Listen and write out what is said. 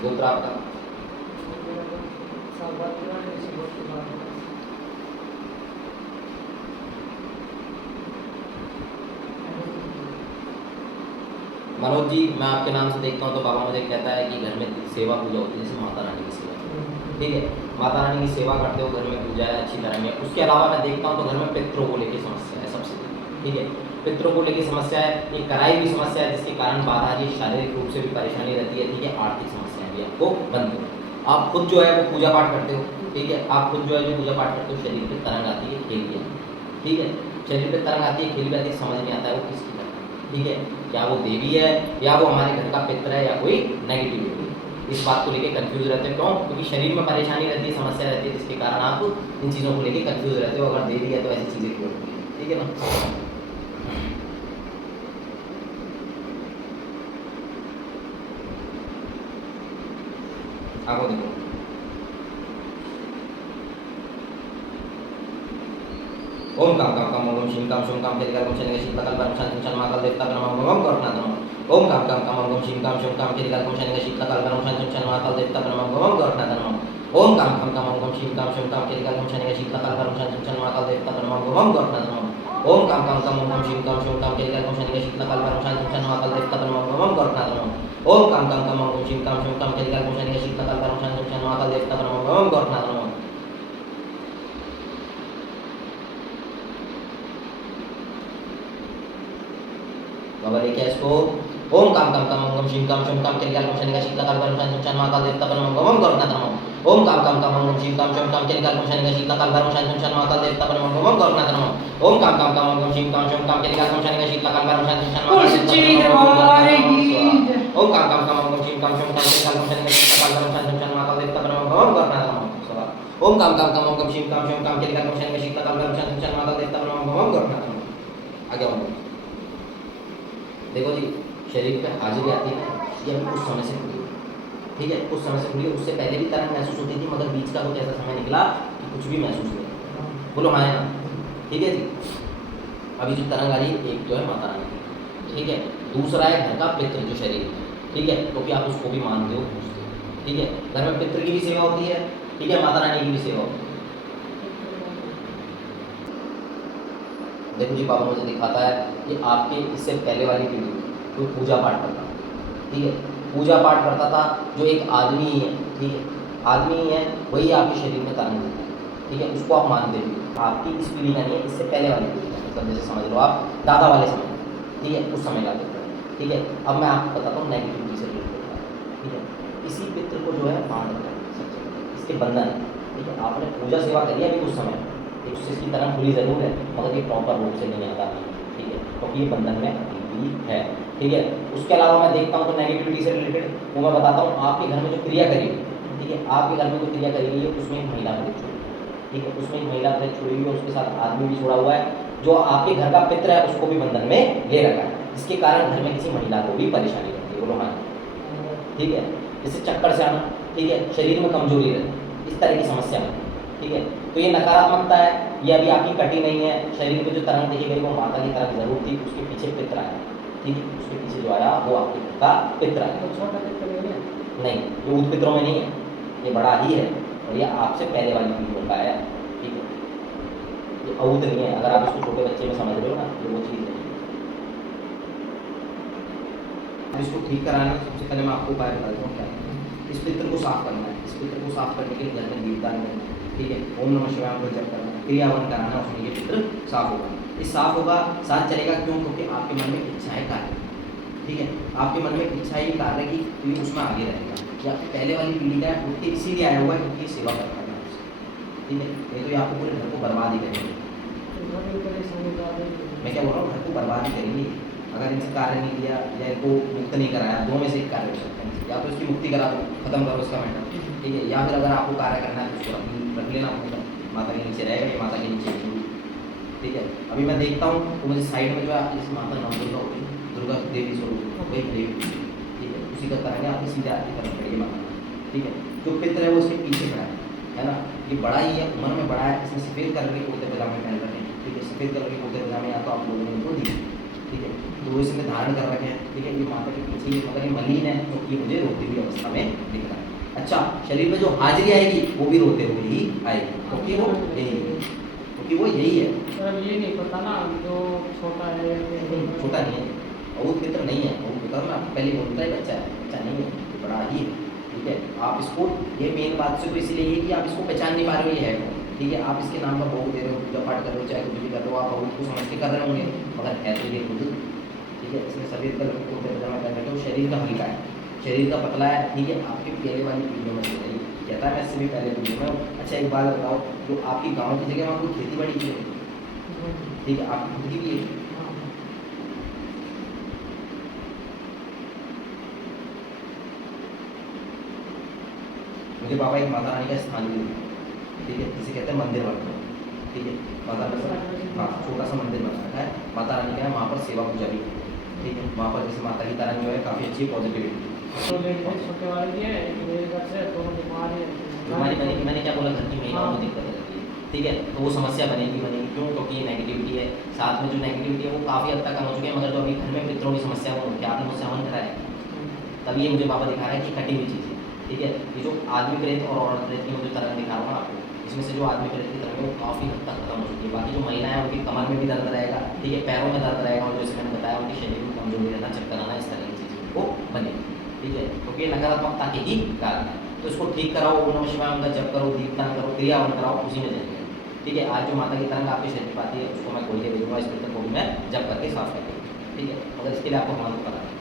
गोत्र आपका? मनोज जी, मैं आपके नाम से देखता हूँ तो बाबा मुझे कहता है कि घर में सेवा पूजा होती है, जैसे माता रानी की सेवा, ठीक है, माता रानी की सेवा करते हो, घर में पूजा है अच्छी तरह में। उसके अलावा मैं देखता हूँ तो घर में पितरों को लेकर समस्या है सबसे, ठीक है, पितरों को लेकर समस्या है, ये कराई भी समस्या है, जिसके कारण बाधा आ रही है, शारीरिक रूप से भी परेशानी रहती है, ठीक है, आर्थिक समस्याएं भी आपको बनती है। आप खुद जो है वो पूजा पाठ करते हो, ठीक है, आप खुद जो है जो पूजा पाठ करते हो, शरीर पे तरंग आती है, खेल भी आती है, ठीक है, शरीर पे तरंग आती है, खेल भी आती है, समझ नहीं आता है वो किसकी तरह, ठीक है, क्या वो देवी है या वो हमारे घर का पितर है या कोई नेगेटिविटी है। इस बात को लेके कंफ्यूज रहते हो, क्यों? क्योंकि शरीर में परेशानी रहती है, समस्या रहती है, जिसके कारण आप इन चीज़ों को लेके कंफ्यूज रहते हो। अगर देवी है तो ऐसी चीज़ें क्यों होती है, ठीक है ना। आगो देखो, ओम काम काम काम ओम शिव काम शुम काम केलिका कुंशन के शीतल कल्पना शांति कुंशन महाकाल देवता प्रणव ओम गौरनाथ नमः। ओम काम काम काम ओम शिव काम शुम काम केलिका कुंशन के शीतल कल्पना शांति कुंशन महाकाल देवता प्रणव ओम गौरनाथ नमः। ओम काम काम काम ओम शिव काम शुम काम केलिका कुंशन के शीतल कल्पना शांति कुंशन महाकाल देवता प्रणव ओम गौरनाथ नमः। ओम काम काम काम ओम शिव काम शुम काम केलिका कुंशन के शीतल कल्पना शांति कुंशन महाकाल देवता प्रणव ओम गौरनाथ नमः। ओम काम काम काम ओम शिव काम शुम काम केलिका कुंशन के शीतल कल्पना शांति कुंशन महाकाल देवता प्रणव ओम गौरनाथ नमः। बाबा लेके इसको ओम काम काम काम ओम शिव काम शुम काम केलिका कुंशन के शीतल कल्पना शांति कुंशन महाकाल देवता प्रणव ओम गौरनाथ नमः। ओम काम काम काम ओम शिव काम शुम काम केलिका कुंशन के शीतल कल्पना शांति कुंशन महाकाल देवता प्रणव ओम गौरनाथ नमः। ओम काम काम काम ओम शिव काम शुम काम केलिका कुंशन के शीतल कल्पना शांति कुंशन महाकाल देवता ओम काम काम काम ओम शिव काम शुम काम केलिका कुंशन के शीतल कल्पना शांति कुंशन महाकाल देवता प्रणव ओम गौरनाथ नमः। ओम काम काम काम ओम शिव काम शुम काम केलिका कुंशन के शीतल कल्पना शांति कुंशन महाकाल देवता प्रणव ओम गौरनाथ नमः। आगे आओ, देखो जी, शरीर पे हाजिरी आती है, ये अभी कुछ समय से खुली है, ठीक है, कुछ समय से खुली है। उससे पहले भी तरंग महसूस होती थी, मगर बीच का कुछ ऐसा समय निकला कि कुछ भी महसूस नहीं, बोलो हाँ ना, ठीक है जी। अभी जो तरंग आ रही है, एक जो है माता रानी, ठीक है, दूसरा है घर का पितृ जो शरीर है, ठीक है, क्योंकि आप उसको भी मानते हो, पूछते हो, ठीक है, घर में पितृ की भी सेवा होती है, ठीक है, माता रानी की भी सेवा होती है। देखो जी, बाबा मुझे दिखाता है कि आपके इससे पहले वाली पीढ़ी कोई पूजा पाठ करता था, ठीक है, पूजा पाठ करता था, जो एक आदमी ही है, ठीक है, आदमी ही है, वही आपके शरीर में तरंग देता है, ठीक है, उसको आप मानते हो। आपकी इस पीढ़ी का नहीं है, इससे पहले वाली पीढ़ी का, मतलब जैसे समझ लो आप दादा वाले समय, ठीक है, उस समय का पित्र, ठीक है। अब मैं आपको बताता हूँ नेगेटिविटी से रिलेटेड, ठीक है, इसी पित्र को जो है बांध रखा है सबसे पहले, इसके बंधन है, ठीक है, आपने पूजा सेवा करी है अभी कुछ समय, इसकी तरह खुली ज़रूर है, मगर ये प्रॉपर रूप से नहीं आता, ठीक है, क्योंकि ये बंधन में अभी भी है, ठीक है। उसके अलावा मैं देखता हूँ तो नेगेटिविटी से रिलेटेड वो मैं बताता हूँ, आपके घर में जो क्रिया करी, ठीक है, आपके घर में जो क्रिया करी गई है उसमें एक महिला प्रेत छोड़ी, ठीक है, उसमें एक महिला प्रेत छोड़ी हुई है, उसके साथ आदमी भी छोड़ा हुआ है, जो आपके घर का पित्र है उसको भी बंधन में ले रखा है, जिसके कारण घर में किसी महिला को भी परेशानी रहती है, बोलो हाँ, ठीक है, जैसे चक्कर से आना, ठीक है, शरीर में कमजोरी रहती, इस तरह की समस्या है, ठीक है। तो ये नकारात्मकता है, ये अभी आपकी कटी नहीं है, शरीर पे जो तरंग देखी गई वो माता की तरंग जरूर थी, उसके पीछे पित्र आया, ठीक है, उसके पीछे जो आया वो आपके घर का पित्र आया, नहीं, ये उत पित्रों में नहीं है, ये बड़ा ही है, और ये आपसे पहले वाली पीढ़ियों का है, ठीक है, ये अवुत नहीं है, अगर आप इसको छोटे बच्चे में समझ रहे हो ना, ये वो चीज़ है। इसको ठीक कराना है, सबसे पहले मैं आपको उपाय बता देता हूँ क्या है। इस पित्र को साफ करना है, इस पित्र को साफ करने के लिए घर में दीपदान करना है, ठीक है, ओम नमः शिवाय को जप करना है, क्रियावन कराना है, उसमें ये पित्र साफ होगा, ये साफ होगा, साथ चलेगा, क्यों? क्योंकि आपके मन में इच्छाएं कार्य, ठीक है, आपके मन में इच्छा ही कार्य की उसमें आगे रहेगा, कि आपकी पहले वाली पीढ़ी का है, उसके इसीलिए आया हुआ है क्योंकि सेवा करता है, ठीक है, नहीं तो ये आपको पूरे घर को बर्बाद ही करेंगे। मैं क्या बोल रहा हूँ, घर को बर्बाद ही करेंगे अगर इनसे कार्य नहीं किया या इनको मुक्त नहीं कराया, दो में से एक कार्य कर सकते हैं, या तो इसकी मुक्ति करा दो, खत्म करो इसका मैटर, ठीक है, या फिर अगर आपको कार्य करना है तो उसको रख लेना, माता के नीचे रहेगा, ये माता के नीचे, ठीक है। अभी मैं देखता हूँ तो मुझे साइड में जो है आपकी माता नवदुर्गा होगी, दुर्गा देवी स्वरूप वही देवी, ठीक है, उसी का करेंगे, आपकी सीधे आपकी तरफ पड़ेगी माता, ठीक है। जो पित्र है वो इसके पीछे खड़ा है ना, ये बड़ा ही है, उम्र में बड़ा है, इसमें सफ़ेद कलर के कुर्ते पजामे पहन रखे हैं, ठीक है, सफ़ेद कलर के कुर्ते पजामे या तो आप लोगों ने इनको दिए, ठीक है, तो वो इसमें धारण कर रखे हैं, ठीक है, ये माता के पीछे ये मगर ये मलिन है तो ये मुझे रोती हुई अवस्था में दिख रहा है। अच्छा, शरीर में जो हाजिरी आएगी वो भी रोते हुए ही आएगी, क्योंकि वो यही है, क्योंकि वो यही है। सर ये नहीं पता ना जो छोटा है नहीं, छोटा नहीं है, अवूत पितर नहीं है, अवूत पितर ना पहले बोलता है बच्चा है, बच्चा नहीं है, ये बड़ा ही है, ठीक है। आप इसको, ये मेन बात से तो इसलिए है कि आप इसको पहचान नहीं पा रहे हो ये है कौन, ठीक है। आप इसके नाम पर भोग दे रहे हो, पूजा पाठ कर रहे हो, चाहे कुछ भी कर रहे हो, आप अवूत को समझ के कर रहे होंगे, मगर है तो ये खुद, ठीक है। इसमें शरीर का कुर्ते पजामा पहन रखे हो, शरीर का हल्का है, शरीर का पतला है, ठीक है। आपकी पहले वाली पीढ़ियों में से नहीं कहता है, मैं इससे भी पहले पीढ़ियों में हूँ। अच्छा एक बात बताओ, जो आपकी गाँव की जगह में आपको खेती बाड़ी की है, ठीक है, आपकी खुद की भी है, मुझे बाबा एक माता रानी का स्थान भी मिला, ठीक है, जिसे कहते हैं मंदिर बना, ठीक है, माता रानी, हाँ छोटा सा मंदिर बना रखा है, माता रानी का है, वहाँ पर सेवा पूजा भी, ठीक है। वहाँ पर जैसे माता की तरह जो है काफ़ी अच्छी पॉजिटिविटी। छोटे वाले की है एक मेरे घर से तो बीमार है। बीमारी बनेगी, मैंने क्या बोला, घर की महिलाओं को दिक्कत रहती है, ठीक है, तो वो समस्या बनेगी बनेगी, क्यों? क्योंकि ये नेगेटिविटी है, साथ में जो नेगेटिविटी है वो काफ़ी हद तक कम हो चुकी है, मगर जो अभी घर में पितरों की समस्या वो क्या आपने मुझसे हवन करा है, तभी ये मुझे बाबा दिखा रहा है कि कटी हुई चीज़ है, ठीक है। ये जो आदमी प्रेत और औरत प्रेत की मुझे तरह दिखा रहा हूँ ना आपको, इसमें से जो आदमी प्रेत की तरह है वो काफ़ी हद तक खत्म हो चुकी है। बाकी जो महिला है उनकी कमर में भी दर्द रहेगा, ठीक है, पैरों में दर्द रहेगा, और जैसे मैंने बताया उनके शरीर में कमजोरी रहना, चक्कर आना, इस तरह की चीज़ें वो बनेगी, ठीक है, क्योंकि ये नकारात्मकता के ही कारण है। तो इसको ठीक कराओ, ओम नमः शिवाय उनका जप करो, दीपदान करो, क्रियावन कराओ, उसी में जाएंगे, ठीक है। आज जो माता की तरंग आपके शरीर पर आती है उसको मैं खोल के भेजूंगा, इस पर को भी मैं जप करके साफ कर दूँगा, ठीक है, मगर इसके लिए आपको हमारे को पता है।